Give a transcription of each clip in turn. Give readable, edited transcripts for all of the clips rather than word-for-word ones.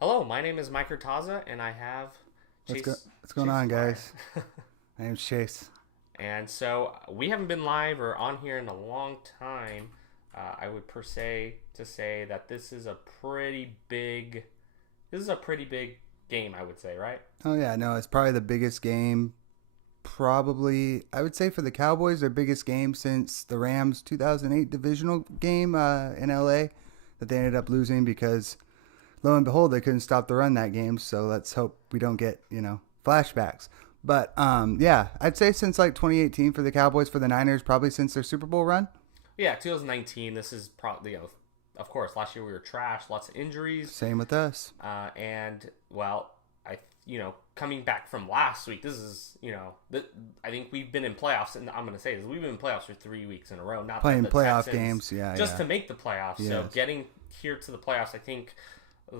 Hello, my name is Mike Taza, and I have What's going Chase on, Fry. guys? My name's Chase. And so we haven't been live or on here in a long time. I would per se to say that this is a pretty big game. I would say, right? Oh yeah, no, it's probably the biggest game. Probably, I would say for the Cowboys, their biggest game since the Rams 2008 divisional game in LA that they ended up losing because lo and behold, they couldn't stop the run that game. So let's hope we don't get flashbacks. But yeah, I'd say since like 2018 for the Cowboys, for the Niners, probably since their Super Bowl run. Yeah, 2019. This is probably of course, last year we were trash, lots of injuries, Same with us. and well, coming back from last week, this is I think we've been in playoffs, and I'm going to say this: we've been in playoffs for 3 weeks in a row. Not that Playing the playoff Texans games, yeah, just yeah. to make the playoffs. So Yes. getting here to the playoffs, I think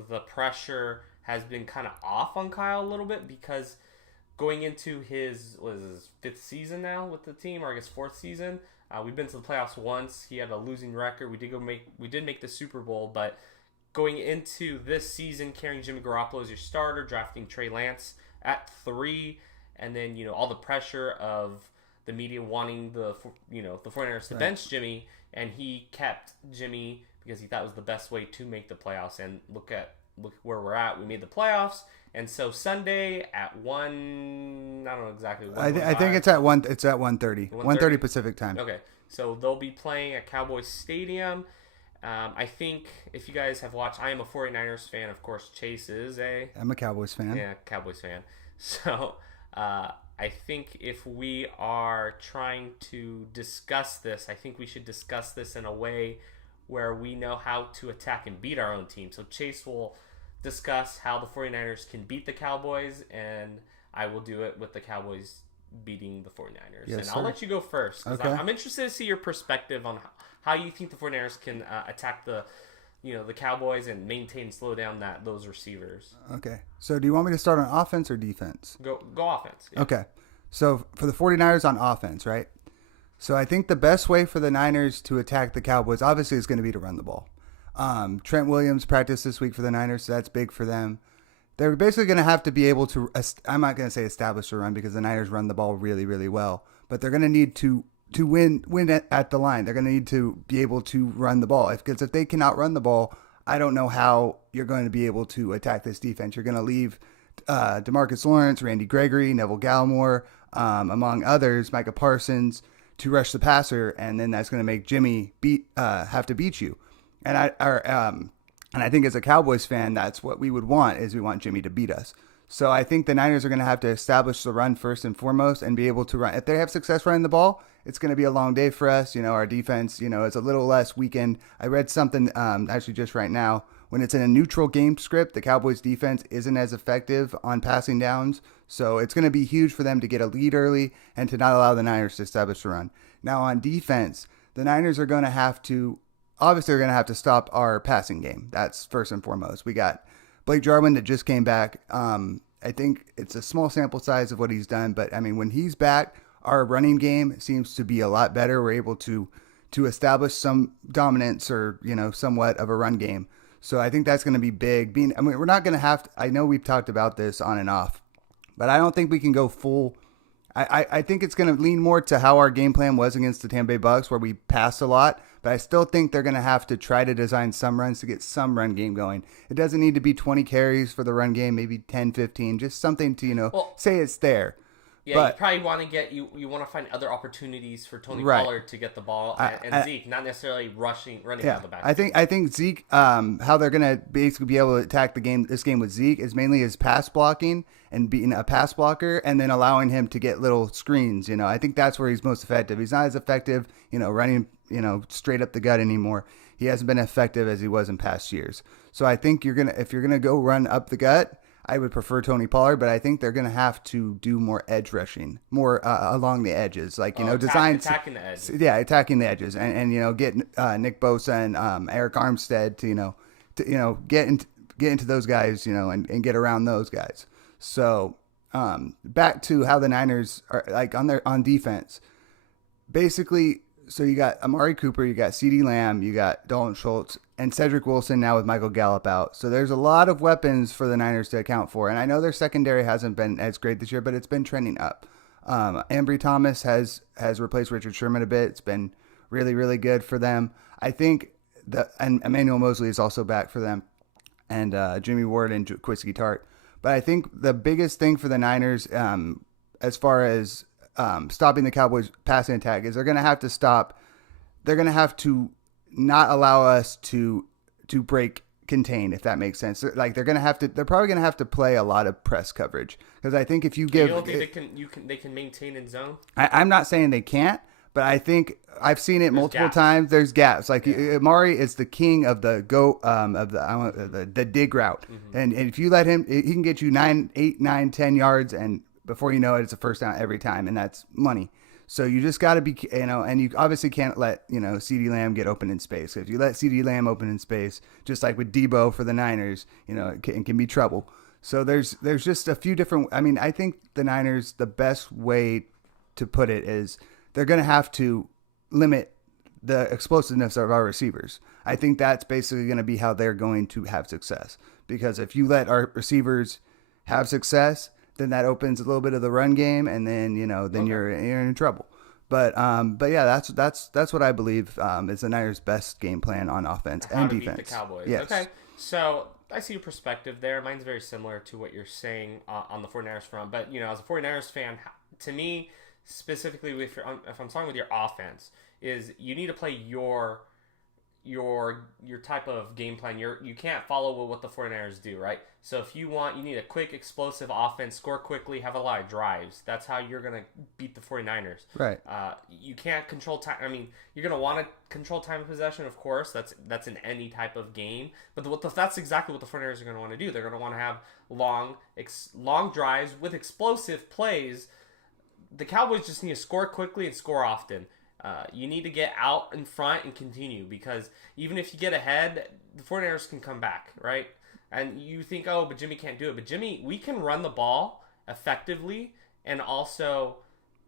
the pressure has been kind of off on Kyle a little bit because going into his fifth season now with the team, or I guess fourth season. We've been to the playoffs once. He had a losing record. We did make the Super Bowl, but going into this season, carrying Jimmy Garoppolo as your starter, drafting Trey Lance at 3, and then all the pressure of the media wanting the 49ers to Right. bench Jimmy, and he kept Jimmy because he thought it was the best way to make the playoffs. And look where we're at. We made the playoffs. And so Sunday at 1, I don't know exactly, I think it's at one. It's at 1:30. 1:30 1:30. Pacific time. Okay, so they'll be playing at Cowboys Stadium. I think if you guys have watched, I am a 49ers fan. Of course, Chase is a I'm a Cowboys fan. Cowboys fan. So I think if we are trying to discuss this, I think we should discuss this in a way where we know how to attack and beat our own team. So Chase will discuss how the 49ers can beat the Cowboys, and I will do it with the Cowboys beating the 49ers. Yes, And I'll sir. let you go first because Okay. I'm interested to see your perspective on how you think the 49ers can attack the Cowboys and maintain and slow down those receivers. Okay. So do you want me to start on offense or defense? Go offense. Yeah. Okay. So for the 49ers on offense, right? So I think the best way for the Niners to attack the Cowboys obviously is going to be to run the ball. Trent Williams practiced this week for the Niners, so that's big for them. They're basically going to have to be able to, I'm not going to say establish a run because the Niners run the ball really, really well, but they're going to need to win at the line. They're going to need to be able to run the ball. Because if they cannot run the ball, I don't know how you're going to be able to attack this defense. You're going to leave Demarcus Lawrence, Randy Gregory, Neville Gallimore, among others, Micah Parsons, to rush the passer, and then that's going to make Jimmy have to beat you. And I think as a Cowboys fan, that's what we would want is we want Jimmy to beat us. So I think the Niners are going to have to establish the run first and foremost and be able to run. If they have success running the ball, it's going to be a long day for us. Our defense, is a little less weakened. I read something actually just right now. When it's in a neutral game script, the Cowboys defense isn't as effective on passing downs. So it's going to be huge for them to get a lead early and to not allow the Niners to establish the run. Now on defense, the Niners are going to have to obviously they're going to have to stop our passing game. That's first and foremost. We got Blake Jarwin that just came back. I think it's a small sample size of what he's done, but I mean, when he's back, our running game seems to be a lot better. We're able to establish some dominance or somewhat of a run game. So I think that's going to be big. We're not going to have to. I know we've talked about this on and off, but I don't think we can go full. I think it's going to lean more to how our game plan was against the Tampa Bay Bucks, where we passed a lot. But I still think they're going to have to try to design some runs to get some run game going. It doesn't need to be 20 carries for the run game, maybe 10, 15, just something to, Well, say it's there. yeah, But you probably want to you want to find other opportunities for Tony right. Pollard to get the ball and I- Zeke, not necessarily running Yeah, out the back. I think Zeke, how they're gonna basically be able to attack this game with Zeke is mainly his pass blocking and being a pass blocker, and then allowing him to get little screens. I think that's where he's most effective. He's not as effective, running, straight up the gut anymore. He hasn't been effective as he was in past years. So I think if you're gonna go run up the gut, I would prefer Tony Pollard, but I think they're going to have to do more edge rushing, more along the edges, like design attacking the edge. Yeah, attacking the edges, and get Nick Bosa and Eric Armstead to get into those guys, and get around those guys. So back to how the Niners are like on defense. Basically, So you got Amari Cooper, you got CeeDee Lamb, you got Dalton Schultz, and Cedric Wilson now with Michael Gallup out. So there's a lot of weapons for the Niners to account for. And I know their secondary hasn't been as great this year, but it's been trending up. Ambry Thomas has replaced Richard Sherman a bit. It's been really, really good for them. I think and Emmanuel Mosley is also back for them, and Jimmy Ward and Quisky Tart. But I think the biggest thing for the Niners, as far as stopping the Cowboys' passing attack, is they're going to have to stop. They're going to have to not allow us to break contain, if that makes sense. Like they're probably going to have to play a lot of press coverage, because I think if you give, you don't think they can maintain in zone. I'm not saying they can't, but I think I've seen it multiple times. There's gaps. Like Amari is the king of the the dig route, and if you let him, he can get you 9, 8, 9, 10 yards, and before you know it, it's a first down every time, and that's money. So you just got to be, and you obviously can't let, CeeDee Lamb get open in space. If you let CeeDee Lamb open in space, just like with Debo for the Niners, it can be trouble. So there's just a few different, I think the Niners, the best way to put it is they're going to have to limit the explosiveness of our receivers. I think that's basically going to be how they're going to have success. Because if you let our receivers have success, then that opens a little bit of the run game, and then you're in trouble. But yeah, that's what I believe is the Niners' best game plan on offense and defense. Beat the Cowboys. Yes. Okay, so I see your perspective there. Mine's very similar to what you're saying on the 49ers front. But as a 49ers fan, to me specifically, if I'm talking with your offense, is you need to play your type of game plan. You can't follow what the 49ers do, right? So if you need a quick, explosive offense, score quickly, have a lot of drives. That's how you're going to beat the 49ers. Right. You can't control time. You're going to want to control time of possession, of course. That's in any type of game. But that's exactly what the 49ers are going to want to do. They're going to want to have long drives with explosive plays. The Cowboys just need to score quickly and score often. You need to get out in front and continue, because even if you get ahead, the 49ers can come back, right? And you think, but Jimmy can't do it. But we can run the ball effectively and also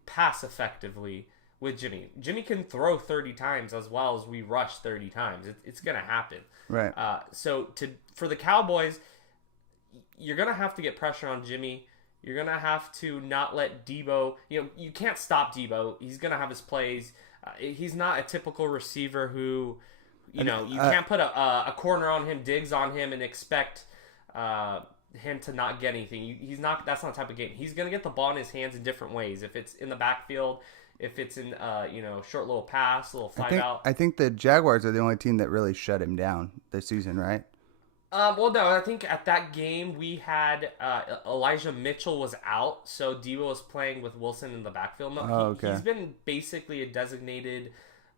pass effectively with Jimmy. Jimmy can throw 30 times as well as we rush 30 times. It's going to happen. Right. So for the Cowboys, you're going to have to get pressure on Jimmy. You're going to have to not let Debo, you can't stop Debo. He's going to have his plays. He's not a typical receiver who, you can't put a corner on him, Diggs on him, and expect him to not get anything. That's not the type of game. He's going to get the ball in his hands in different ways. If it's in the backfield, if it's in, short little pass, little five out. I think the Jaguars are the only team that really shut him down this season, right? Well, no, I think at that game we had Elijah Mitchell was out, so Debo was playing with Wilson in the backfield. No, he's been basically a designated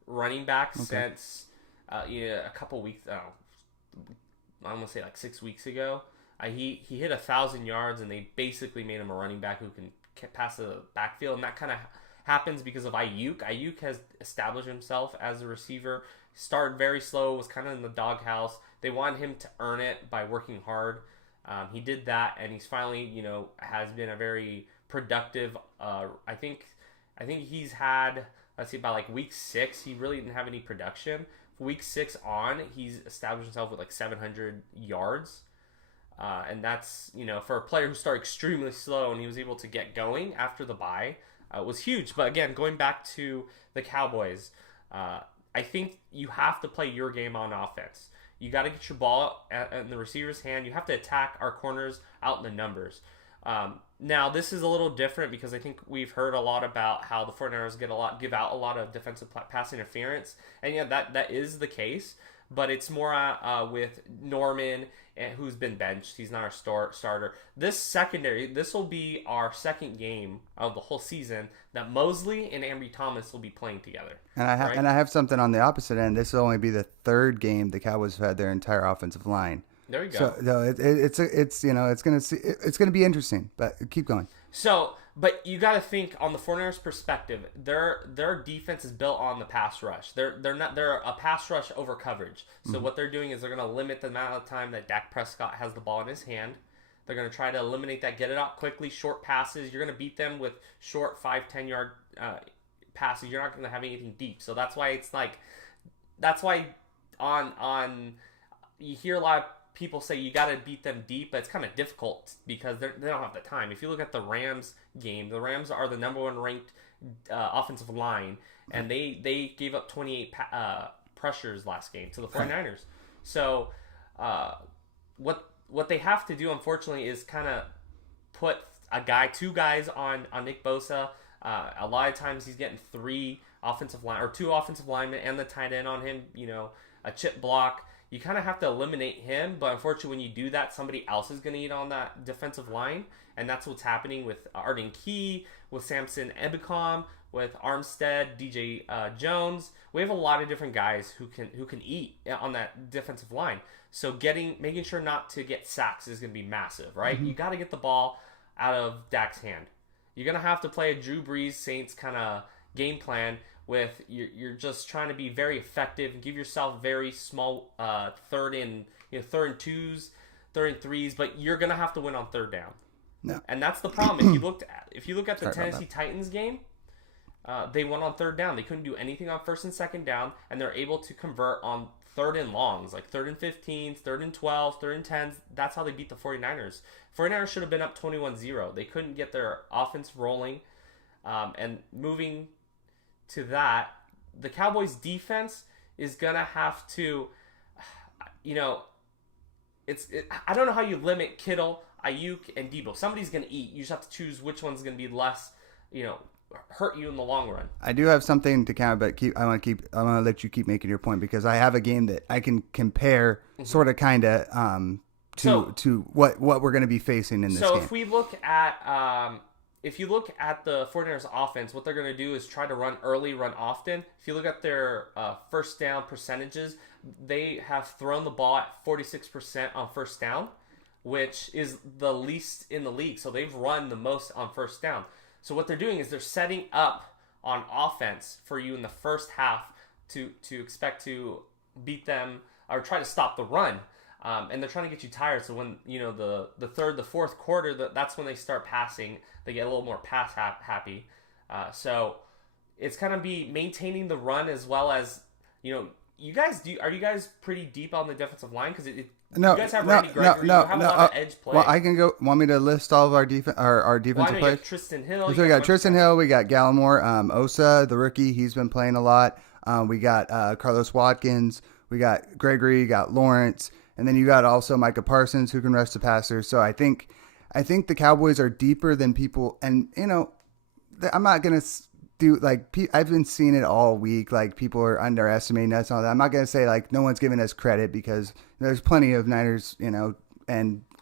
running back since a couple weeks. I'm gonna say like 6 weeks ago. He hit 1,000 yards, and they basically made him a running back who can pass the backfield, and that kind of happens because of Ayuk. Ayuk has established himself as a receiver. Started very slow, was kind of in the doghouse. They wanted him to earn it by working hard. He did that, and he's finally, has been a very productive. I think he's had, let's see, by like week 6, he really didn't have any production. Week 6 on, he's established himself with like 700 yards. And that's, for a player who started extremely slow and he was able to get going after the bye, was huge. But again, going back to the Cowboys, I think you have to play your game on offense. You got to get your ball in the receiver's hand. You have to attack our corners out in the numbers. Now, this is a little different because I think we've heard a lot about how the 49ers give out a lot of defensive pass interference. And yeah, that is the case. But it's more with Norman, who's been benched. He's not our starter. This will be our second game of the whole season that Mosley and Ambry Thomas will be playing together. And I have something on the opposite end. This will only be the third game the Cowboys have had their entire offensive line. There you go. So no, it's gonna be interesting. But keep going. So, but you got to think on the 49ers perspective, their defense is built on the pass rush. They're a pass rush over coverage. So what they're doing is they're going to limit the amount of time that Dak Prescott has the ball in his hand. They're going to try to eliminate that, get it out quickly, short passes. You're going to beat them with short 5-10 yard passes. You're not going to have anything deep. So that's why it's like, that's why on you hear a lot of people say you got to beat them deep, but it's kind of difficult because they don't have the time. If you look at the Rams game, the Rams are the number one ranked offensive line, and they gave up 28 pressures last game to the 49ers. So what they have to do, unfortunately, is kind of put two guys on Nick Bosa. A lot of times he's getting two offensive linemen and the tight end on him, a chip block. You kind of have to eliminate him, but unfortunately when you do that, somebody else is going to eat on that defensive line, and that's what's happening with Arden Key, with Samson Ebicom, with Armstead, DJ Jones. We have a lot of different guys who can eat on that defensive line. So making sure not to get sacks is going to be massive, right? Mm-hmm. You got to get the ball out of Dak's hand. You're going to have to play a Drew Brees Saints kind of game plan with you're just trying to be very effective and give yourself very small third and twos, third and threes, but you're going to have to win on third down. No. And that's the problem. If you look at the Tennessee Titans game, they won on third down. They couldn't do anything on first and second down, and they're able to convert on third and longs, like third and 15s, third and 12s, third and 10s. That's how they beat the 49ers. 49ers should have been up 21-0. They couldn't get their offense rolling. And moving to that, the Cowboys defense is going to have to, I don't know how you limit Kittle, Ayuk, and Debo. Somebody's going to eat. You just have to choose which one's going to be less, hurt you in the long run. I do have something to counter, but I want to let you keep making your point, because I have a game that I can compare sort of kind of to what we're going to be facing in this game. So if we look at if you look at the 49ers offense, what they're going to do is try to run early, run often. If you look at their first down percentages, they have thrown the ball at 46% on first down, which is the least in the league. So they've run the most on first down. So what they're doing is they're setting up on offense for you in the first half to expect to beat them or try to stop the run. And they're trying to get you tired. So when, the third, the fourth quarter, that's when they start passing. They get a little more pass happy. So it's kind of be maintaining the run as well as, are you guys pretty deep on the defensive line? Because you guys have Randy Gregory. You have a lot of edge play. Well, I can go. Want me to list all of our defensive players? Tristan Hill. So we got Tristan Hill. We got Gallimore. Osa, the rookie, he's been playing a lot. We got Carlos Watkins. We got Gregory. Got Lawrence. And then you got also Micah Parsons, who can rush the passer. So I think the Cowboys are deeper than people. And, I'm not going to do, I've been seeing it all week. Like, people are underestimating us and all that. I'm not going to say, no one's giving us credit, because there's plenty of Niners, and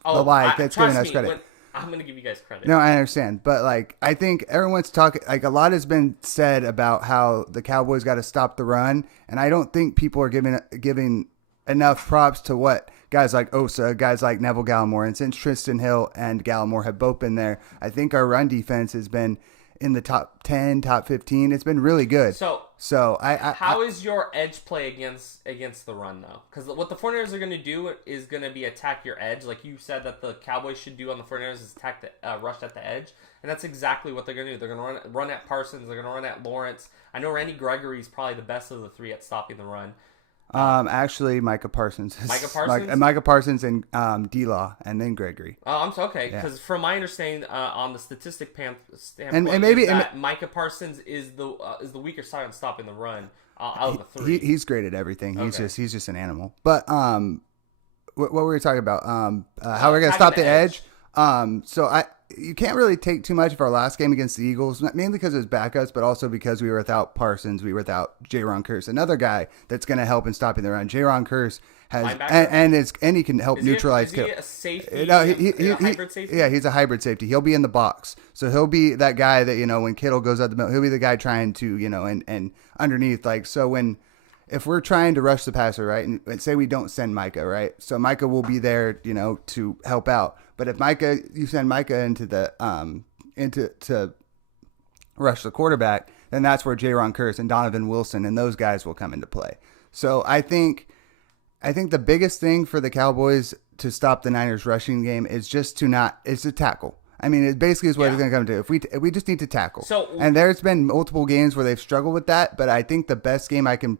the like that's giving us credit. I'm going to give you guys credit. No, I understand. But, I think everyone's talking, a lot has been said about how the Cowboys got to stop the run. And I don't think people are giving enough props to what guys like Osa, guys like Neville Gallimore, and since Tristan Hill and Gallimore have both been there, I think our run defense has been in the top 10, top 15. It's been really good. So how is your edge play against the run, though? Because what the 49ers are going to do is going to be attack your edge. Like you said that the Cowboys should do on the 49ers is attack rush at the edge. And that's exactly what they're going to do. They're going to run at Parsons. They're going to run at Lawrence. I know Randy Gregory is probably the best of the three at stopping the run. Actually, Micah Parsons. Micah Parsons and D-Law, and then Gregory. Oh, I'm so okay. Because from my understanding, on the statistic standpoint, Micah Parsons is the weaker side on stopping the run out of the three. He's great at everything. Okay. He's just an animal. But what were we talking about? How we're gonna stop the edge. You can't really take too much of our last game against the Eagles, mainly because it was backups, but also because we were without Parsons. We were without Jaron Kearse, another guy that's going to help in stopping the run. Jaron Kearse has, and he can help neutralize. Is he a safety? No, a hybrid safety? Yeah, he's a hybrid safety. He'll be in the box. So he'll be that guy that, when Kittle goes out the middle, he'll be the guy trying to, and underneath, if we're trying to rush the passer, right, and say we don't send Micah, right, so Micah will be there, to help out. But if you send Micah into to rush the quarterback, then that's where Jaron Kearse and Donovan Wilson and those guys will come into play. So I think the biggest thing for the Cowboys to stop the Niners rushing game is just to tackle. I mean, it basically is what Yeah. it's going to come to. If we just need to tackle. So- and there's been multiple games where they've struggled with that, but I think the best game I can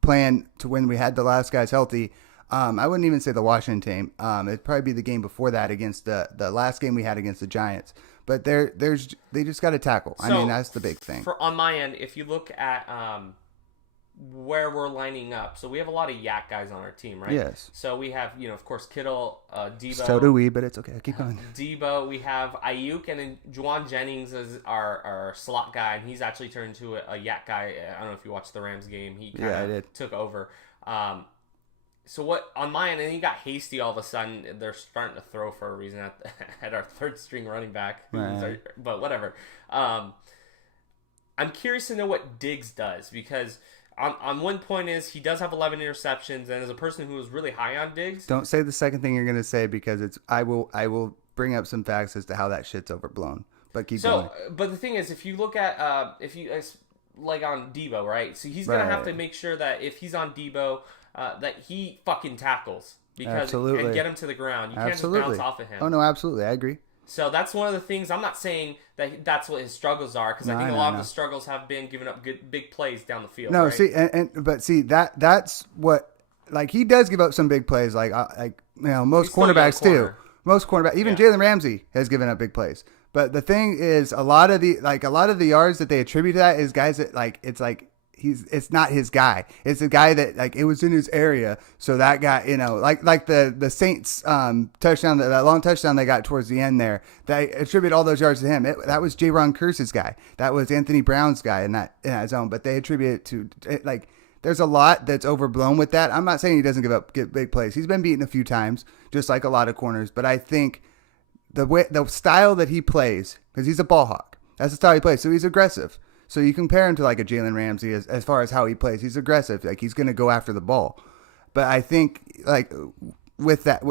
plan to when we had the last guys healthy, I wouldn't even say the Washington team. It'd probably be the game before that against the last game we had against the Giants. But they just got to tackle. I mean, that's the big thing. On my end, if you look at where we're lining up, so we have a lot of yak guys on our team, right? Yes. So we have, of course, Kittle, Debo. So do we, but it's okay. Keep going. Debo, we have Ayuk, and then Juwan Jennings is our slot guy, and he's actually turned into a yak guy. I don't know if you watched the Rams game. He kind of took over. So what on my end, and he got hasty all of a sudden. They're starting to throw for a reason at our third string running back. Right. But whatever. I'm curious to know what Diggs does, because on one point is he does have 11 interceptions, and as a person who was really high on Diggs, don't say the second thing you're going to say, because I will bring up some facts as to how that shit's overblown. But keep going. But the thing is, if you look at like on Debo, right? So he's gonna have to make sure that if he's on Debo, that he fucking tackles and get him to the ground. You can't just bounce off of him. Oh no, absolutely, I agree. So that's one of the things. I'm not saying that's what his struggles are, because I think a lot of the struggles have been giving up big plays down the field. No, right? see, that's what, like, he does give up some big plays, like most cornerbacks do. Most cornerbacks, even Jalen Ramsey has given up big plays. But the thing is, a lot of the yards that they attribute to that is guys that it's not his guy. It's a guy that it was in his area. So that guy, like the Saints touchdown, that long touchdown they got towards the end there, they attribute all those yards to him. That was J-Ron Kearse's guy. That was Anthony Brown's guy in that zone. But they attribute it to there's a lot that's overblown with that. I'm not saying he doesn't get big plays. He's been beaten a few times, just like a lot of corners. But I think the style that he plays, because he's a ball hawk, that's the style he plays. So he's aggressive. So you compare him to a Jalen Ramsey as far as how he plays. He's aggressive. He's going to go after the ball. But I think with that,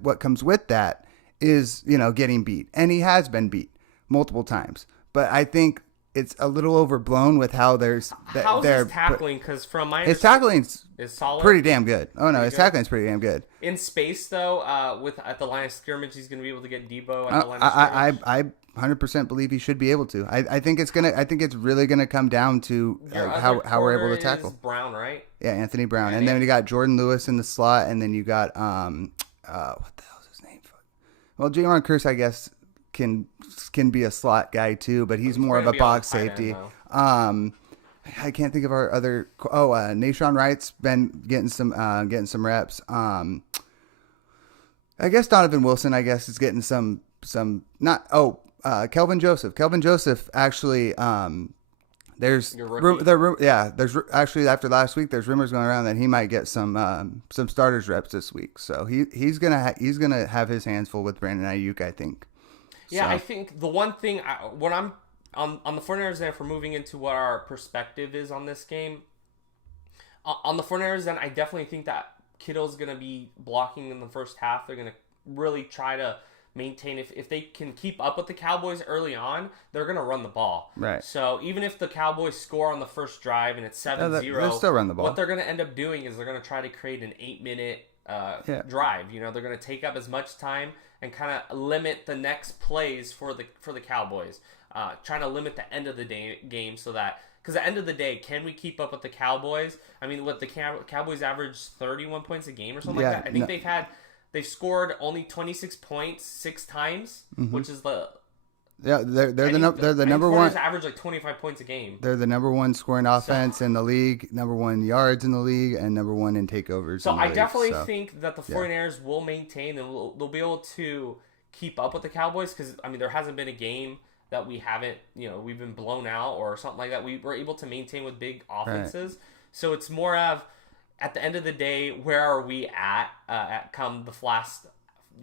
what comes with that is, getting beat. And he has been beat multiple times. But I think it's a little overblown with how there's... How's his tackling? Because from my his tackling's is solid. Pretty damn good. Oh, no, his tackling's pretty damn good. In space, though, at the line of scrimmage, he's going to be able to get Debo at the line of scrimmage. I 100% believe he should be able to. I think it's really gonna come down to how we're able to tackle. Brown, right? Yeah, Anthony Brown, and then you got Jordan Lewis in the slot, and then you got what the hell's his name? Well, J-Ron Kearse, I guess, can be a slot guy too, but he's more of a box safety. I can't think of our other. Nashawn Wright's been getting some reps. I guess Donovan Wilson, is getting some not. Kelvin Joseph. Kelvin Joseph actually. There's actually after last week, there's rumors going around that he might get some starters reps this week. So he's gonna have his hands full with Brandon Ayuk, I think. Yeah, so. I think the one thing when I'm on the 49ers then, for moving into what our perspective is on this game, on the 49ers then, I definitely think that Kittle's gonna be blocking in the first half. They're gonna really try to maintain, if they can keep up with the Cowboys early on, they're going to run the ball. Right. So even if the Cowboys score on the first drive and it's 7-0, they'll still run the ball. What they're going to end up doing is they're going to try to create an 8-minute drive. They're going to take up as much time and kind of limit the next plays for the Cowboys. Trying to limit the end of the game so that, because at the end of the day, can we keep up with the Cowboys? I mean, what the Cowboys average 31 points a game or something like that? I think they've scored only 26 points 6 times, which is they're the number one. Average like 25 points a game. They're the number one scoring offense in the league, number one yards in the league, and number one in takeovers. So I definitely think that the 49ers will maintain and they'll be able to keep up with the Cowboys, because I mean there hasn't been a game that we haven't, we've been blown out or something like that. We were able to maintain with big offenses. Right. So it's more of, at the end of the day, where are we at come the last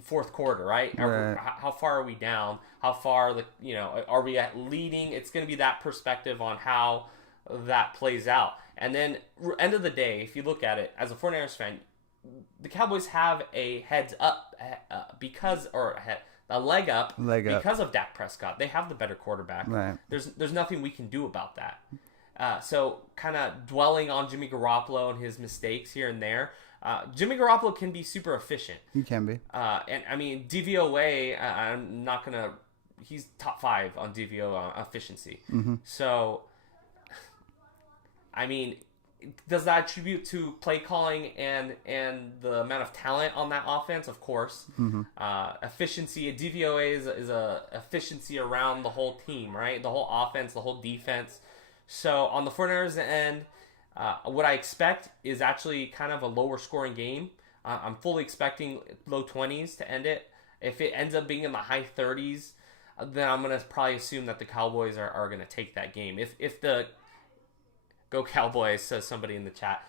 fourth quarter, right? Right. How far are we down? How far, are we at leading? It's going to be that perspective on how that plays out. And then, end of the day, if you look at it, as a 49ers fan, the Cowboys have a heads up a leg up because of Dak Prescott. They have the better quarterback. Right. There's nothing we can do about that. So kind of dwelling on Jimmy Garoppolo and his mistakes here and there, Jimmy Garoppolo can be super efficient. He can be. And I mean, DVOA, I'm not going to, he's top 5 on DVO efficiency. Mm-hmm. So, I mean, does that attribute to play calling and the amount of talent on that offense? Of course. Mm-hmm. Efficiency, DVOA is a efficiency around the whole team, right? The whole offense, the whole defense. So on the 49ers end, what I expect is actually kind of a lower scoring game. I'm fully expecting low 20s to end it. If it ends up being in the high 30s, then I'm going to probably assume that the Cowboys are going to take that game. If the Go Cowboys, says somebody in the chat.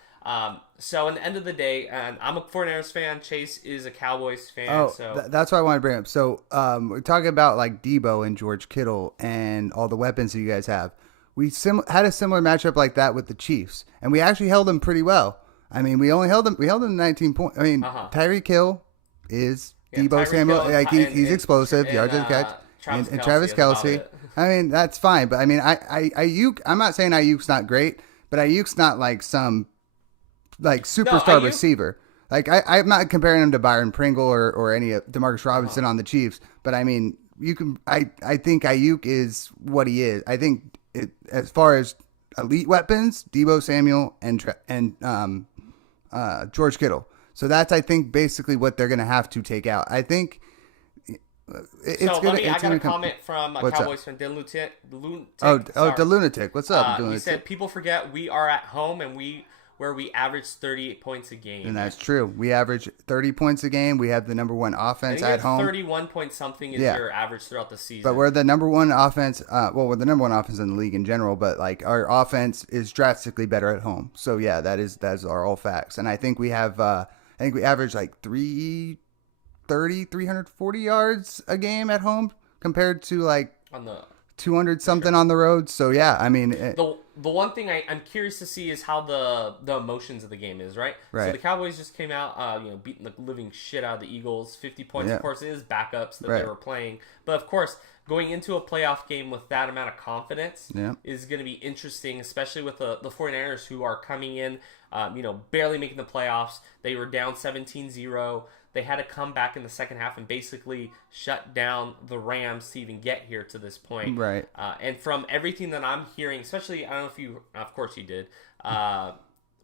So, in the end of the day, I'm a 49ers fan. Chase is a Cowboys fan. That's what I want to bring up. So, we're talking about like Debo and George Kittle and all the weapons that you guys have. We had a similar matchup like that with the Chiefs, and we actually held them pretty well. I mean, we held them 19 points. I mean, Tyreek Hill is Debo Samuel. Like he's explosive, yards of the catch, and Travis Kelce. I mean, that's fine, but I mean, Ayuk. I'm not saying Ayuk's not great, but Ayuk's not like some like superstar receiver. Like I'm not comparing him to Byron Pringle or any of Demarcus Robinson on the Chiefs, but I mean, you can. I think Ayuk is what he is. I think as far as elite weapons, Debo Samuel and George Kittle. So that's, I think, basically what they're going to have to take out. I think I got a comment from a Cowboys fan, the Lunatic. The Lunatic. What's up, Lunatic? He said, people forget we are at home and we average 38 points a game. And that's true. We average 30 points a game. We have the number one offense at home. 31 point something is your average throughout the season. But we're the number one offense. We're the number one offense in the league in general. But like our offense is drastically better at home. So yeah, that's are all facts. And I think we have. I think we average like 340 yards a game at home compared to like on the 200 something on the road. So yeah, I mean, the one thing I'm curious to see is how the emotions of the game is, right? So the Cowboys just came out, beating the living shit out of the Eagles. 50 points, of course, it is backups that they were playing. But of course, going into a playoff game with that amount of confidence is going to be interesting, especially with the 49ers who are coming in, barely making the playoffs. They were down 17-0. They had to come back in the second half and basically shut down the Rams to even get here to this point. Right. And from everything that I'm hearing, especially, I don't know if you, of course you did,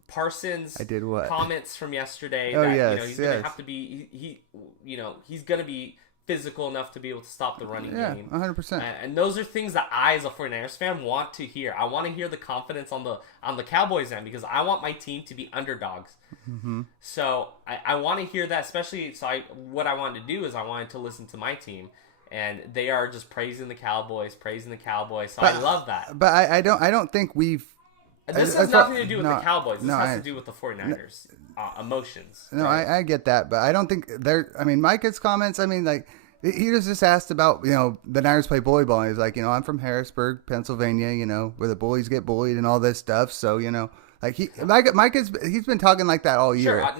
Parsons' I did what? Comments from yesterday. He's going to have to be, he's going to be physical enough to be able to stop the running game. 100%. And those are things that I, as a 49ers fan, want to hear. I want to hear the confidence on the Cowboys end because I want my team to be underdogs. Mm-hmm. So I want to hear that, especially. So what I wanted to do is I wanted to listen to my team, and they are just praising the Cowboys. So I love that. But I don't think we've. This has nothing to do with the Cowboys. This has to do with the 49ers. Emotions. No, right? I get that, but I don't think Micah's comments, like, he was just asked about, the Niners play bully ball. And he's like, I'm from Harrisburg, Pennsylvania, where the bullies get bullied and all this stuff. So, he's been talking like that all year. Sure.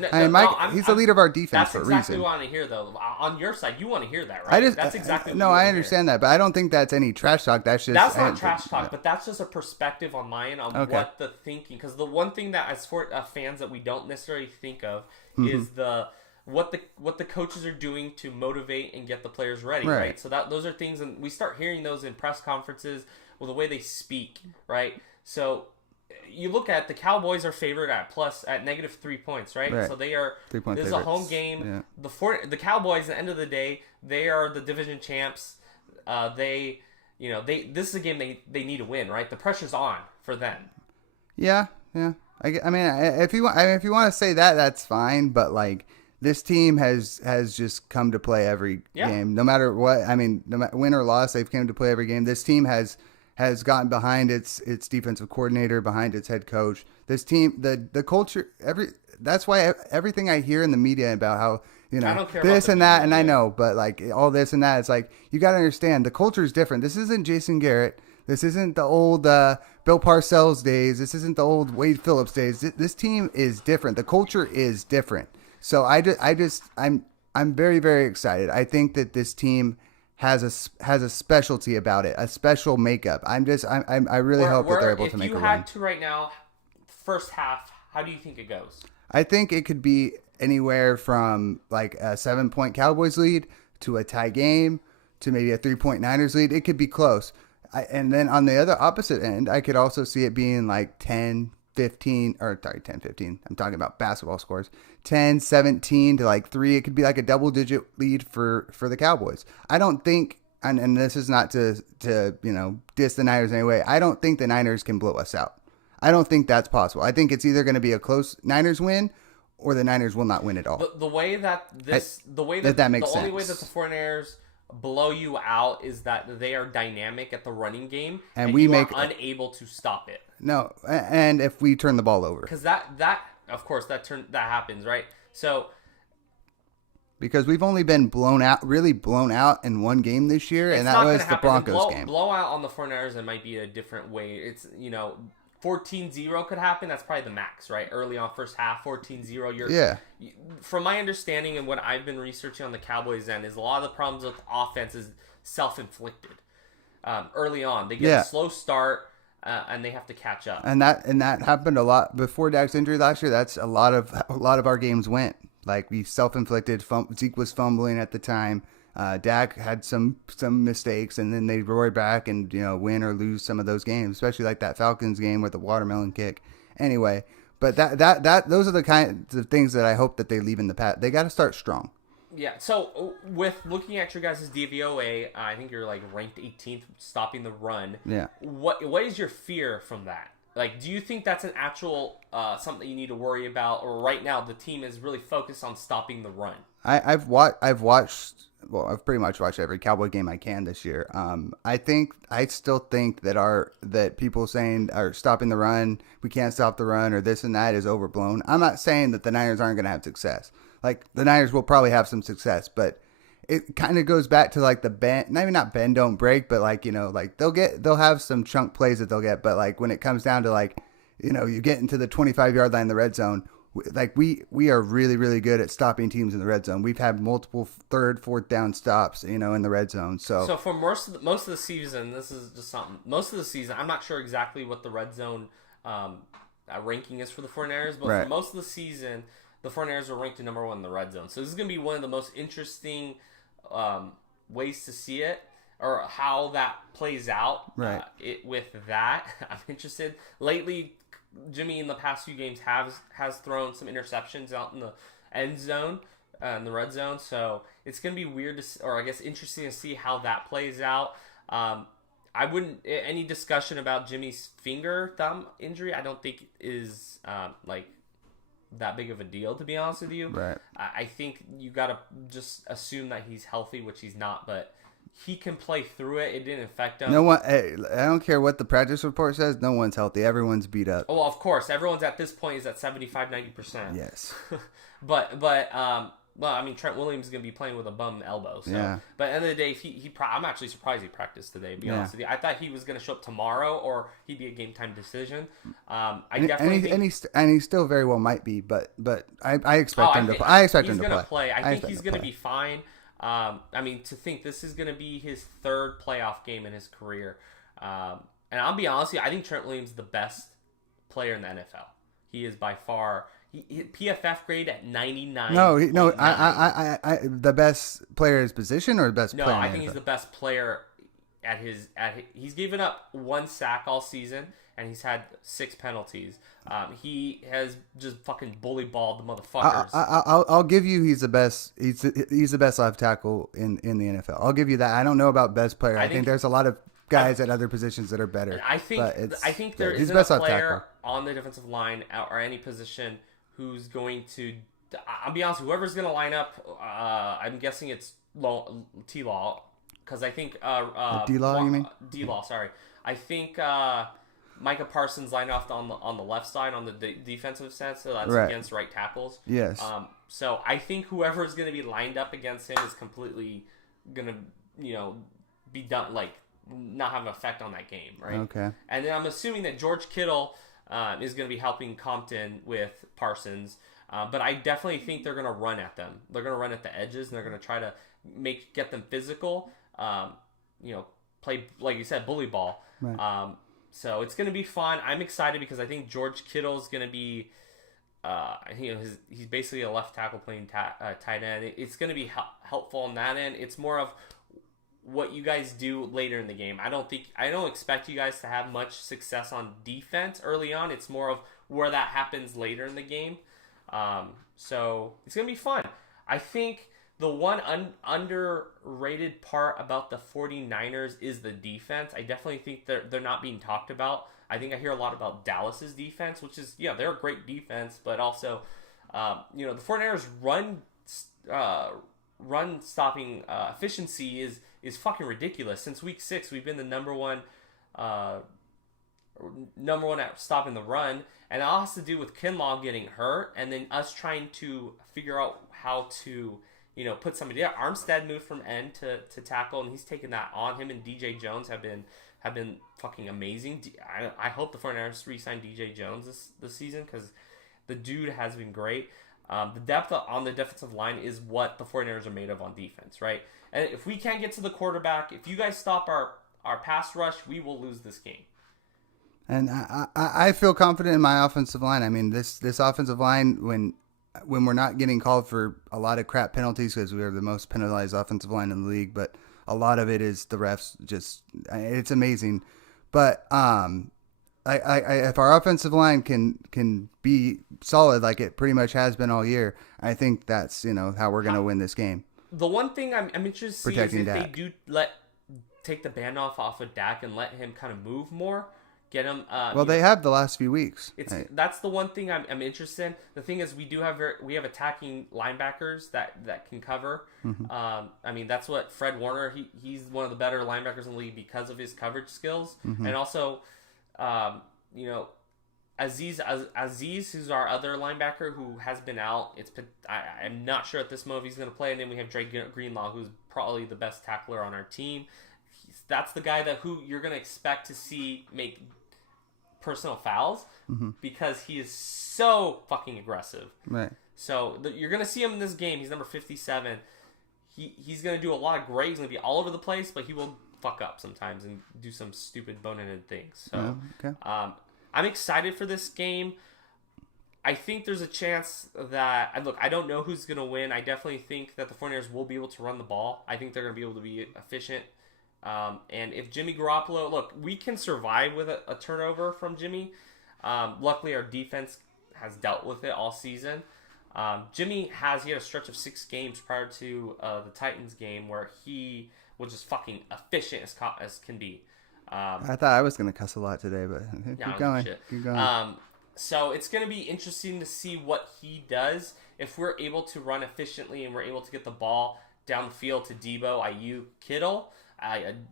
He's the leader of our defense for a reason. That's exactly what I want to hear, though. On your side, you want to hear that, right? That's exactly what I understand that, but I don't think that's any trash talk. That's not trash talk, but that's just a perspective on mine on what the thinking. Because the one thing that, as for fans, that we don't necessarily think of is what the coaches are doing to motivate and get the players ready, right? So those are things, and we start hearing those in press conferences with the way they speak, right? So you look at the Cowboys are favored at -3 points, right? So they are. 3 point This is a home game. Yeah. The Cowboys, at the end of the day, they are the division champs. This is a game they need to win, right? The pressure's on for them. Yeah. If you want to say that, that's fine. But like, this team has just come to play every game, no matter what. No matter win or loss, they've come to play every game. This team has gotten behind its defensive coordinator, behind its head coach. This team, the culture, that's why everything I hear in the media about how, I don't care this about and that, and I know, but like all this and that, it's like, you got to understand the culture is different. This isn't Jason Garrett. This isn't the old Bill Parcells days. This isn't the old Wade Phillips days. This team is different. The culture is different. So I'm very, very excited. I think that this team has a specialty about it, a special makeup. I really hope that they're able to make a run. If you had to right now, first half, how do you think it goes? I think it could be anywhere from like a 7-point Cowboys lead to a tie game to maybe a 3-point Niners lead. It could be close. And then on the other opposite end, I could also see it being like 10, 15, or sorry, 10, 15. I'm talking about basketball scores. 10, 17 to like 3. It could be like a double-digit lead for the Cowboys. I don't think, and this is not to diss the Niners in any way. I don't think the Niners can blow us out. I don't think that's possible. I think it's either going to be a close Niners win or the Niners will not win at all. The way that this, the way that makes the sense. only way that the 49ers blow you out is that they are dynamic at the running game, and we are unable to stop it. No, and if we turn the ball over, because that of course that happens, right? So because we've only been really blown out in one game this year, and that was the Broncos game. Blowout on the 49ers, it might be a different way. It's 14-0 could happen. That's probably the max, right? Early on, first half, 14-0. From my understanding and what I've been researching on the Cowboys end, is a lot of the problems with offense is self-inflicted. Early on, they get a slow start, and they have to catch up. And that happened a lot before Dak's injury last year. That's a lot of our games went. Like, we self-inflicted. Zeke was fumbling at the time. Dak had some mistakes, and then they roared back and win or lose some of those games, especially like that Falcons game with the watermelon kick. Anyway, but that those are the kinds of things that I hope that they leave in the past. They got to start strong. Yeah. So with looking at your guys' DVOA, I think you're like ranked 18th, stopping the run. Yeah. What is your fear from that? Like, do you think that's an actual something that you need to worry about, or right now the team is really focused on stopping the run? I've watched. Well, I've pretty much watched every Cowboy game I can this year. I still think that people saying are stopping the run, we can't stop the run, or this and that is overblown. I'm not saying that the Niners aren't going to have success. Like, the Niners will probably have some success, but it kind of goes back to like the bend, maybe not bend don't break, but like like they'll have some chunk plays that they'll get, but like when it comes down to like you get into the 25-yard line in the red zone. Like we are really, really good at stopping teams in the red zone. We've had multiple third, fourth down stops, in the red zone. So for most of the season, this is just something. Most of the season, I'm not sure exactly what the red zone ranking is for the 49ers, but for most of the season, the 49ers are ranked number 1 in the red zone. So this is going to be one of the most interesting ways to see it, or how that plays out. Right. With that, I'm interested. Lately, Jimmy in the past few games has thrown some interceptions out in the end zone, in the red zone. So it's going to be weird or I guess interesting to see how that plays out. I wouldn't any discussion about Jimmy's thumb injury. I don't think is like that big of a deal, to be honest with you. Right. I think you got to just assume that he's healthy, which he's not, but he can play through it. It didn't affect him. No one. Hey, I don't care what the practice report says. No one's healthy. Everyone's beat up. Oh, of course. Everyone's at this point is at 75-90%. Yes. but well, I mean, Trent Williams is going to be playing with a bum elbow. So. Yeah. But at the end of the day, I'm actually surprised he practiced today, to be honest with you. I thought he was going to show up tomorrow, or he'd be a game-time decision. He still very well might be, but I expect him to play. I expect him to play. I think he's going to be fine. I mean, to think this is going to be his 3rd playoff game in his career. And I'll be honest with you, I think Trent Williams is the best player in the NFL. He is by far... He PFF grade at 99. No, I the best player at his position or the best player? No, I think he's the best player he's given up 1 sack all season, and he's had 6 penalties. He has just fucking bully balled the motherfuckers. I'll give you he's the best. He's the best left tackle in the NFL. I'll give you that. I don't know about best player. I think there's a lot of guys at other positions that are better. I think there isn't a player on the defensive line or any position who's going to... I'll be honest, whoever's going to line up, I'm guessing it's T-Law, because I think... D-Law, you mean? D-Law, sorry. I think Micah Parsons lined off on the left side on the defensive side, so that's against right tackles. Yes. So I think whoever's going to be lined up against him is completely going to, be done, like, not have an effect on that game, right? Okay. And then I'm assuming that George Kittle... is going to be helping Compton with Parsons. But I definitely think they're going to run at them. They're going to run at the edges, and they're going to try to get them physical, play, like you said, bully ball. Right. So it's going to be fun. I'm excited because I think George Kittle is going to be he's basically a left tackle playing tight end. It's going to be helpful on that end. It's more of what you guys do later in the game. I don't expect you guys to have much success on defense early on. It's more of where that happens later in the game. So it's going to be fun. I think the one underrated part about the 49ers is the defense. I definitely think they're not being talked about. I think I hear a lot about Dallas's defense, which is, they're a great defense, but also, the 49ers run stopping efficiency is fucking ridiculous. Since week 6, we've been the number one at stopping the run, and it all has to do with Kinlaw getting hurt, and then us trying to figure out how to put somebody there. Armstead moved from end to tackle, and he's taken that on. Him and DJ Jones have been fucking amazing. I hope the 49ers re-sign DJ Jones this season, because the dude has been great. The depth on the defensive line is what the 49ers are made of on defense, right? And if we can't get to the quarterback, if you guys stop our pass rush, we will lose this game. And I feel confident in my offensive line. I mean, this offensive line, when we're not getting called for a lot of crap penalties, because we are the most penalized offensive line in the league, but a lot of it is the refs. It's amazing. But if our offensive line can be solid like it pretty much has been all year, I think that's how we're going to win this game. The one thing I'm interested to see Protecting is if Dak. they do take the band off of Dak and let him kind of move more. Get him. They have the last few weeks. That's the one thing I'm interested in. The thing is, we have attacking linebackers that can cover. Mm-hmm. That's what Fred Warner. He's one of the better linebackers in the league because of his coverage skills, Mm-hmm. and also, Aziz, who's our other linebacker who has been out. I'm not sure at this moment if he's going to play. And then we have Drake Greenlaw, who's probably the best tackler on our team. That's the guy who you're going to expect to see make personal fouls, Mm-hmm. because he is so fucking aggressive. Right. So you're going to see him in this game. He's number 57. He's going to do a lot of great. He's going to be all over the place, but he will fuck up sometimes and do some stupid boneheaded things. So okay. I'm excited for this game. I think there's a chance that... Look, I don't know who's going to win. I definitely think that the 49ers will be able to run the ball. I think they're going to be able to be efficient. And if Jimmy Garoppolo... Look, we can survive with a turnover from Jimmy. Luckily, our defense has dealt with it all season. Jimmy had a stretch of 6 games prior to the Titans game where he was just fucking efficient as can be. I thought I was going to cuss a lot today, but keep going. Keep going. So it's going to be interesting to see what he does. If we're able to run efficiently and we're able to get the ball down the field to Debo, Ayuk, Kittle,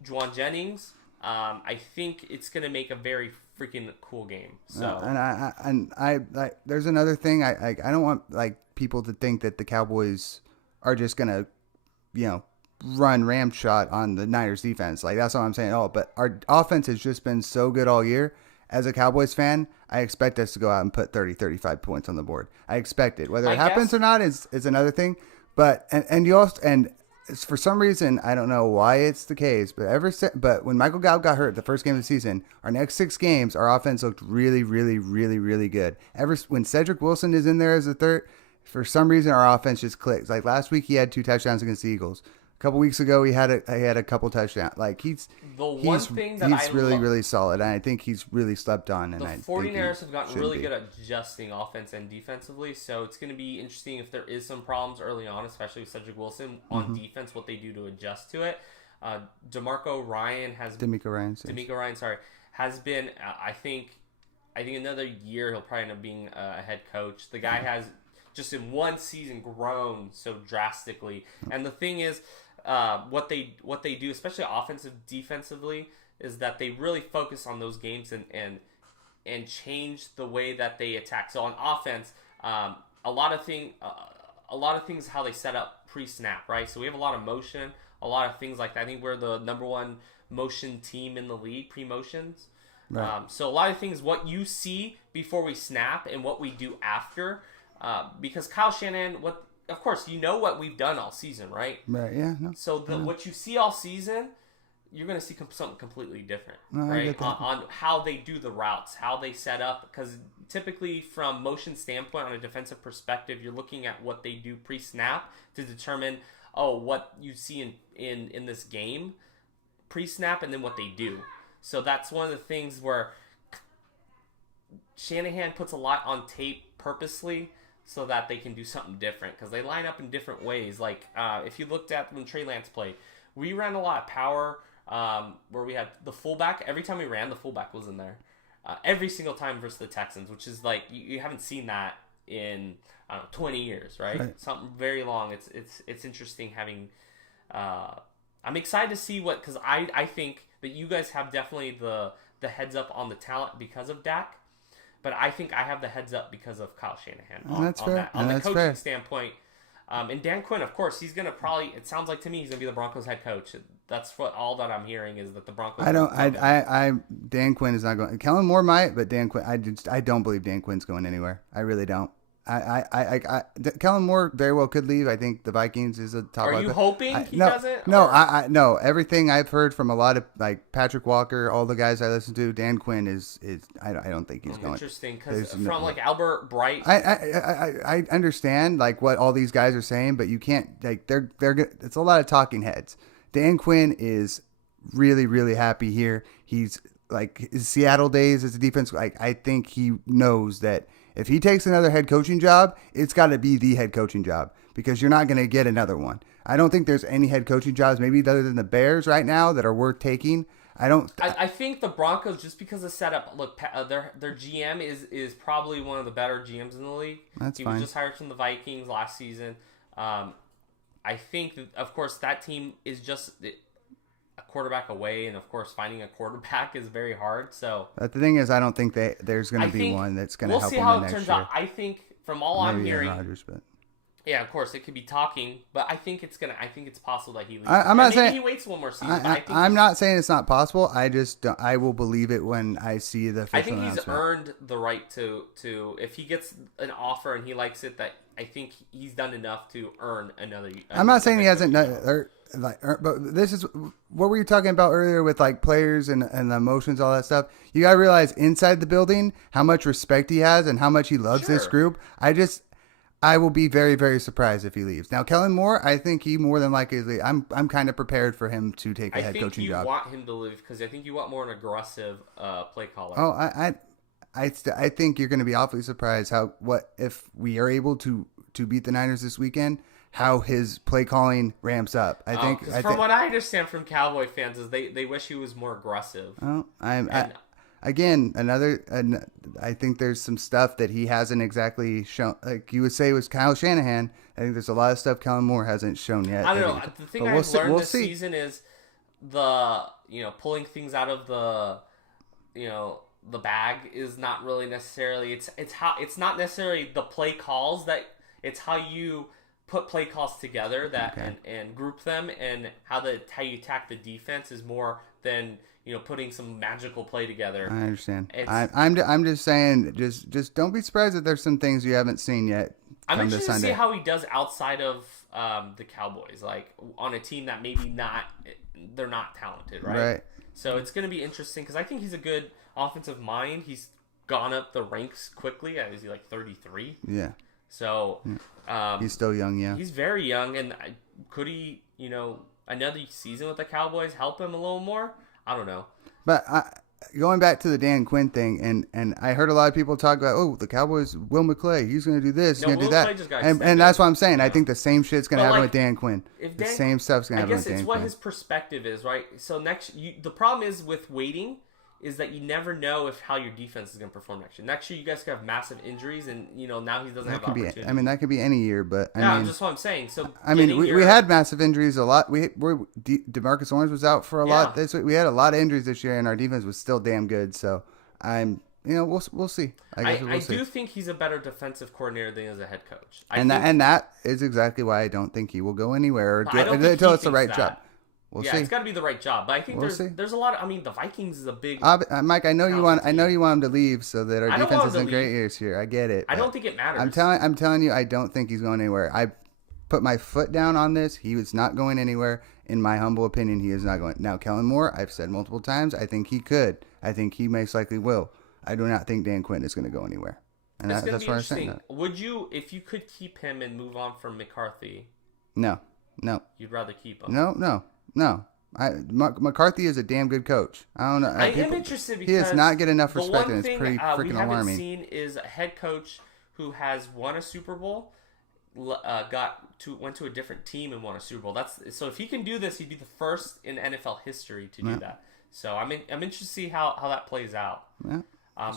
Juwan Jennings, I think it's going to make a very freaking cool game. So I there's another thing. I don't want people to think that the Cowboys are just going to run ramshot on the Niners defense. That's all I'm saying at all. But our offense has just been so good all year. As a Cowboys fan, I expect us to go out and put 30, 35 points on the board. I expect it. Whether it happens or not is another thing. But for some reason, I don't know why it's the case, but when Michael Gallup got hurt the first game of the season, our next 6 games, our offense looked really, really, really, really good. When Cedric Wilson is in there as a third, for some reason our offense just clicks. Last week he had 2 touchdowns against the Eagles. A couple weeks ago he had a couple touchdowns. He's really, really solid, and I think he's really slept on. And the 49ers have gotten really good at adjusting offense and defensively, so it's going to be interesting if there is some problems early on, especially with Cedric Wilson on defense, what they do to adjust to it. DeMeco Ryan has been. I think another year he'll probably end up being a head coach. The guy has just in one season grown so drastically, and the thing is. What they do, especially defensively, is that they really focus on those games and change the way that they attack. So on offense, a lot of things how they set up pre-snap, right? So we have a lot of motion, a lot of things like that. I think we're the number 1 motion team in the league, pre-motions. Right. So a lot of things, what you see before we snap and what we do after, because Kyle Shanahan, of course, what we've done all season, right? Right. Yeah. No. So what you see all season, you're going to see something completely different, No, I right? get that. On how they do the routes, how they set up. Because typically, from motion standpoint, on a defensive perspective, you're looking at what they do pre-snap to determine, what you see in this game pre-snap, and then what they do. So that's one of the things where Shanahan puts a lot on tape purposely so that they can do something different, because they line up in different ways. Like, if you looked at when Trey Lance played, we ran a lot of power, where we had the fullback. Every time we ran, the fullback was in there. Every single time versus the Texans, which is like, you haven't seen that in 20 years, right? Something very long. It's interesting having... I'm excited to see because I think that you guys have definitely the heads up on the talent because of Dak. But I think I have the heads up because of Kyle Shanahan on that. On the coaching standpoint. And Dan Quinn, of course, he's going to probably, it sounds like to me, he's going to be the Broncos head coach. That's all that I'm hearing is that the Broncos. Dan Quinn is not going. Kellen Moore might, but Dan Quinn, I don't believe Dan Quinn's going anywhere. I really don't. Kellen Moore very well could leave. I think the Vikings is a top. Are you hoping he doesn't? No. Everything I've heard from a lot of like Patrick Walker, all the guys I listen to, Dan Quinn is I don't think he's going. Interesting, because like Albert Bright, I understand like what all these guys are saying, but you can't like they're it's a lot of talking heads. Dan Quinn is really really happy here. He's like his Seattle days as a defense. Like I think he knows that. If he takes another head coaching job, it's got to be the head coaching job because you're not going to get another one. I don't think there's any head coaching jobs, maybe other than the Bears right now, that are worth taking. I think the Broncos, just because of setup, look, their GM is probably one of the better GMs in the league. He was just hired from the Vikings last season. I think, of course, that team is just a quarterback away, and of course finding a quarterback is very hard. So but the thing is, I don't think there's going to be one that's going to help them next year. We'll see how it turns out. I think from all I'm hearing, Rodgers, but yeah, of course it could be talking, but I think it's possible that he leaves. I'm not saying he waits one more season. I'm not saying it's not possible. I just I will believe it when I see the official announcement. He's earned the right to if he gets an offer and he likes it. That I think he's done enough to earn another. I'm not saying he hasn't done. But this is what were you talking about earlier with like players and the emotions, all that stuff. You gotta realize inside the building how much respect he has and how much he loves this group. I will be very very surprised if he leaves. Now Kellen Moore, I think he more than likely. I'm kind of prepared for him to take a head coaching job. I think you want him to leave because I think you want more an aggressive play caller. Oh, I think you're going to be awfully surprised if we are able to beat the Niners this weekend. How his play calling ramps up. I think from what I understand from Cowboy fans is they wish he was more aggressive. Oh, I think there's some stuff that he hasn't exactly shown. Like you would say was Kyle Shanahan. I think there's a lot of stuff Kellen Moore hasn't shown yet. I don't know. The thing I've learned this season is pulling things out of the bag is not really necessarily. It's not necessarily the play calls that it's how you put play calls together and group them, and how you attack the defense is more than putting some magical play together. I understand. I'm just saying, just don't be surprised that there's some things you haven't seen yet. I'm interested to see how he does outside of the Cowboys, like on a team that maybe they're not talented, right? So it's going to be interesting because I think he's a good offensive mind. He's gone up the ranks quickly. Is he like 33? Yeah. So he's still young, yeah. He's very young, and could he, another season with the Cowboys help him a little more? I don't know. But going back to the Dan Quinn thing, and I heard a lot of people talk about, the Cowboys, Will McClay, he's going to do this, he's going to do that. And that's what I'm saying. Yeah. I think the same shit's going to happen with Dan Quinn. The same stuff's going to happen with Dan Quinn. I guess it's what his perspective is, right? So the problem is with waiting is that you never know how your defense is going to perform next year. Next year, you guys could have massive injuries, and now he doesn't have opportunity. That could be any year, but I mean, just what I'm saying. So we had massive injuries a lot. DeMarcus Lawrence was out for a lot. We had a lot of injuries this year, and our defense was still damn good. So we'll see. I do think he's a better defensive coordinator than he is a head coach. And that is exactly why I don't think he will go anywhere until it's the right job. We'll see. It's got to be the right job, but I think there's a lot of. I mean, the Vikings is a big. Mike, I know you want him to leave so that our defense isn't great this year. I get it. I don't think it matters. I'm telling you, I don't think he's going anywhere. put my foot down on this. He is not going anywhere. In my humble opinion, he is not going. Now, Kellen Moore, I've said multiple times, I think he could. I think he most likely will. I do not think Dan Quinn is going to go anywhere. And It's going to that's be why I'm saying interesting. that. Would you, if you could keep him and move on from McCarthy, No. you'd rather keep him? No. McCarthy is a damn good coach. I don't know. I am interested because he does not get enough respect, the one and thing it's pretty we freaking haven't alarming. seen is a head coach who has won a Super Bowl, went to a different team and won a Super Bowl. So if he can do this, he'd be the first in NFL history to do that. So I'm interested to see how that plays out. Yeah,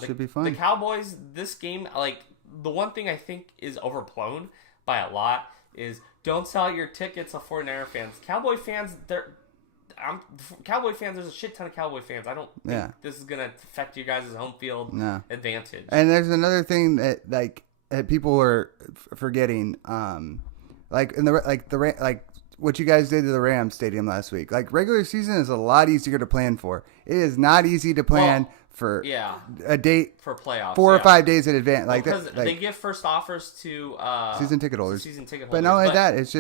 should be fun. The Cowboys, this game, like the one thing I think is overblown by a lot is don't sell your tickets to 49er fans. Cowboy fans, Cowboy fans, there's a shit ton of Cowboy fans. I don't think this is gonna affect you guys' home field advantage. And there's another thing that people are forgetting, like what you guys did to the Rams Stadium last week. Like regular season is a lot easier to plan for. It is not easy to plan for a date for playoffs 4 or 5 days in advance. Because they give first offers to season ticket holders. But not only that, it's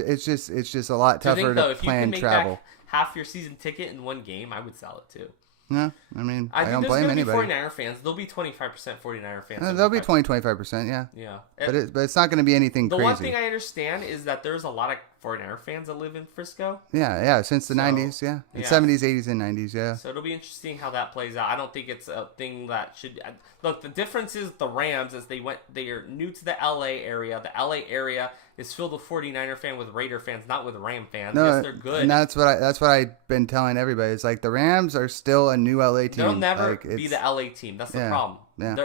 just a lot tougher to plan travel. Half your season ticket in one game, I would sell it too. No, I mean, I don't think blame there's anybody. 49er fans. There'll be 25% 49er fans. There'll be 20-25%, yeah. Yeah. But it's not going to be anything crazy. The one thing I understand is that there's a lot of 49er fans that live in Frisco. Yeah, since the 90s, yeah. The 70s, 80s, and 90s, yeah. So it'll be interesting how that plays out. I don't think it's a thing that should... Look, the difference is the Rams, as they are new to the LA area. The LA area is filled with 49er fans, with Raider fans, not with Ram fans. No, yes, they're good. And that's what I've been telling everybody. It's like the Rams are still a new LA team. They'll never be the LA team. That's the problem. Yeah.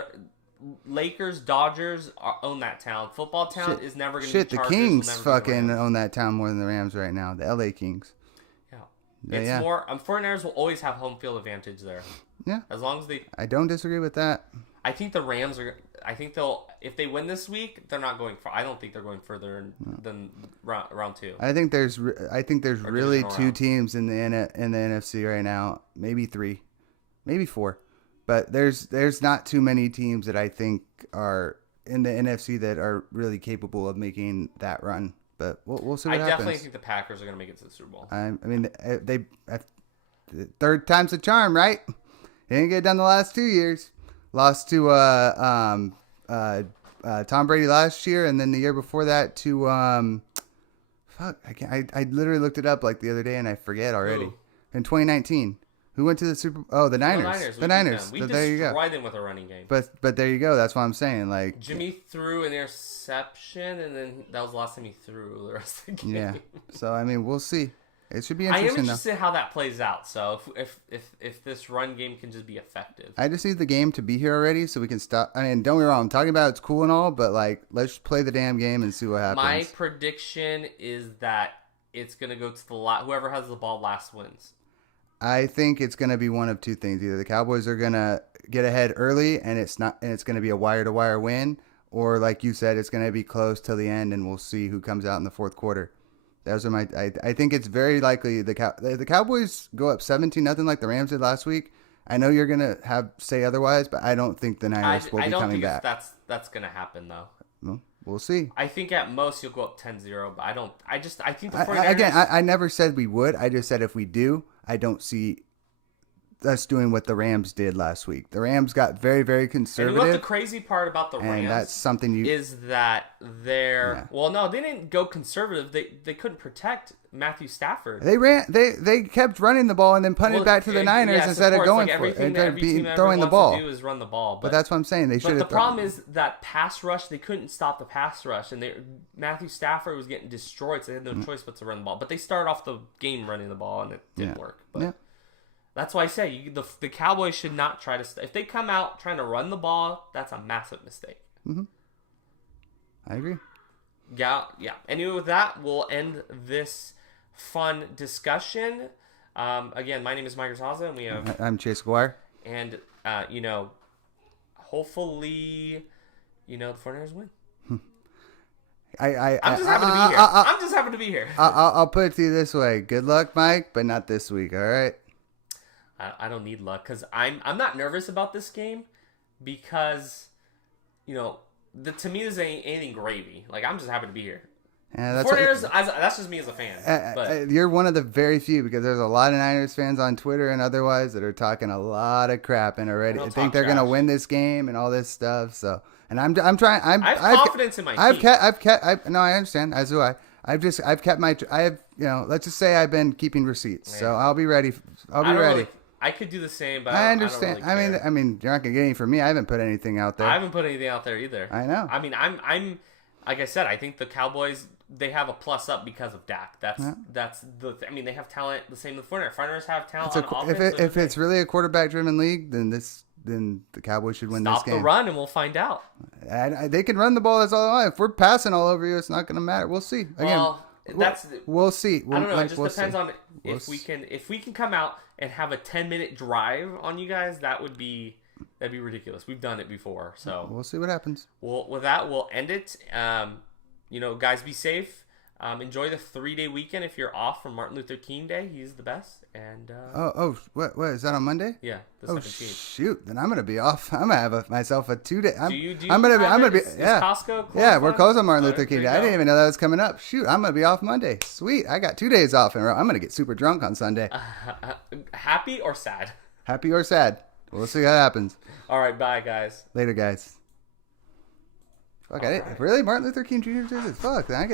Lakers, Dodgers own that town. Football town is never going to be Chargers. The Kings fucking own that town more than the Rams right now. The LA Kings. Yeah. It's more... 49ers will always have home field advantage there. Yeah. As long as they... I don't disagree with that. I think the Rams are... I think they'll... If they win this week, they're not going far. I don't think they're going further than round two. I think there's really two teams in the NFC right now. Maybe 3. Maybe 4. But there's not too many teams that I think are in the NFC that are really capable of making that run. But we'll see what happens. I definitely think the Packers are going to make it to the Super Bowl. I mean, they third time's a charm, right? They didn't get it done the last 2 years. Lost to Tom Brady last year, and then the year before that to I literally looked it up like the other day, and I forget already. Who? In 2019. Who went to the Super? Oh, the Niners. The Niners. We destroyed them with a running game. But there you go. That's what I'm saying. Like Jimmy threw an interception, and then that was the last time he threw the rest of the game. Yeah. So I mean, we'll see. It should be interesting. I am interested in how that plays out. So if this run game can just be effective, I just need the game to be here already, so we can stop. I mean, don't get me wrong. I'm talking about it's cool and all, but like, let's play the damn game and see what happens. My prediction is that it's gonna go to the whoever has the ball last wins. I think it's going to be one of two things. Either the Cowboys are going to get ahead early and it's going to be a wire-to-wire win, or like you said, it's going to be close till the end and we'll see who comes out in the fourth quarter. Those are I think it's very likely the Cowboys go up 17-0 like the Rams did last week. I know you're going to say otherwise, but I don't think the Niners will be coming back. That's going to happen though. Well, we'll see. I think at most you'll go up 10-0, but I think the 49ers... Again, I never said we would. I just said if we do, I don't see us doing what the Rams did last week. The Rams got very, very conservative. And you know what the crazy part about the Rams that's something is that well, no, they didn't go conservative. They couldn't protect Matthew Stafford. They kept running the ball and then punted back to the Niners instead of going for it and throwing the ball. To do is run the ball. But that's what I'm saying. They should have. But the problem is that pass rush. They couldn't stop the pass rush, and Matthew Stafford was getting destroyed. So they had no choice but to run the ball. But they started off the game running the ball, and it didn't work. But that's why I say the Cowboys should not try to. If they come out trying to run the ball, that's a massive mistake. Mm-hmm. I agree. Yeah. Anyway, with that, we'll end this fun discussion. Again, my name is Mike Garzaza, and we have... I'm Chase Guire. And, hopefully, the 49ers win. I'm just happy to be here. I'm just happy to be here. I'll put it to you this way. Good luck, Mike, but not this week, all right? I don't need luck, because I'm not nervous about this game, because, to me, this ain't anything gravy. Like, I'm just happy to be here. Yeah, that's 49ers, that's just me as a fan. But you're one of the very few, because there's a lot of Niners fans on Twitter and otherwise that are talking a lot of crap and already think they're going to win this game and all this stuff. So, and I'm trying. I have confidence in my team. No, I understand. As do I. I've kept my. Let's just say I've been keeping receipts, so I'll be ready. I'll be ready. I could do the same, but I understand. I don't really care. I mean, you're not gonna get any from me. I haven't put anything out there. I haven't put anything out there either. I know. I mean, I'm like I said. I think the Cowboys, they have a plus up because of Dak. I mean, they have talent. The same with the 49ers. 49ers have talent on offense. If it's really a quarterback-driven league, then the Cowboys should win this game. Stop the run, and we'll find out. They can run the ball. That's all I want. If we're passing all over you, it's not gonna matter. We'll see. Again, we'll see. I don't know. It just depends on if we can come out and have a 10-minute drive on you guys. That'd be ridiculous. We've done it before, so we'll see what happens. Well, with that, we'll end it. Guys, be safe. Enjoy the 3-day weekend if you're off from Martin Luther King Day. He's the best. And what is that on Monday? Yeah, the 17th. Shoot, then I'm gonna be off. I'm gonna have myself a 2-day. I'm gonna be. Is Costco closed? Yeah, we're closed on Martin Luther King Day. I didn't even know that was coming up. Shoot, I'm gonna be off Monday. Sweet, I got 2 days off, and I'm gonna get super drunk on Sunday. Happy or sad? Happy or sad? We'll see what happens. All right, bye, guys. Later, guys. Fuck, really? Martin Luther King Jr. did it? Fuck, I get